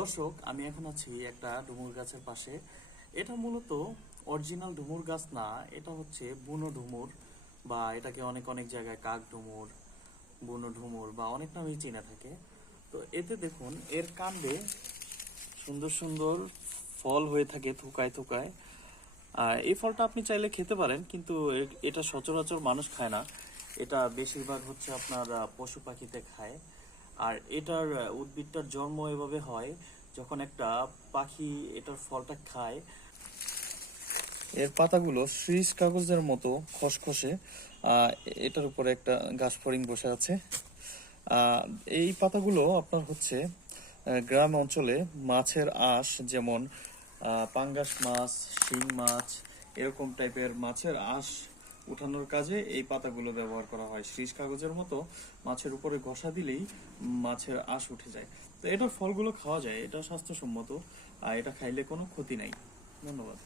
দর্শক, আমি এখন আছি একটা ডুমুর গাছের পাশে। এটা মূলত অরিজিনাল ডুমুর গাছ না, এটা হচ্ছে বুনো ডুমুর, বা এটাকে অনেক অনেক জায়গায় কাক ডুমুর, বুনো ডুমুর বা অনেক নামেই চিনে থাকে। তো এতে দেখুন, এর কাণ্ডে সুন্দর সুন্দর ফল হয়ে থাকে থোকায় থোকায়। আর এই ফলটা আপনি চাইলে খেতে পারেন, কিন্তু এটা সচরাচর মানুষ খায় না। এটা বেশিরভাগ হচ্ছে আপনার পশু পাখিতে খায়। আর এটার উদ্ভিদটার জন্ম এভাবে হয়, যখন একটা পাখি এটার ফলটা খায়। এর পাতাগুলো ফ্রিজ কাগজের মতো খসখসে। আহ, এটার উপরে একটা ঘাস ফড়িং বসে আছে। আহ, এই পাতাগুলো আপনার হচ্ছে গ্রাম অঞ্চলে মাছের আঁশ, যেমন পাঙ্গাস মাছ, শিং মাছ, এরকম টাইপের মাছের আঁশ উঠানোর কাজে এই পাতাগুলো ব্যবহার করা হয়। ফ্রিজ কাগজের মতো মাছের উপরে ঘষা দিলেই মাছের আঁশ উঠে যায়। তো এটার ফলগুলো খাওয়া যায়, এটা স্বাস্থ্যসম্মত, আর এটা খাইলে কোনো ক্ষতি নাই। ধন্যবাদ।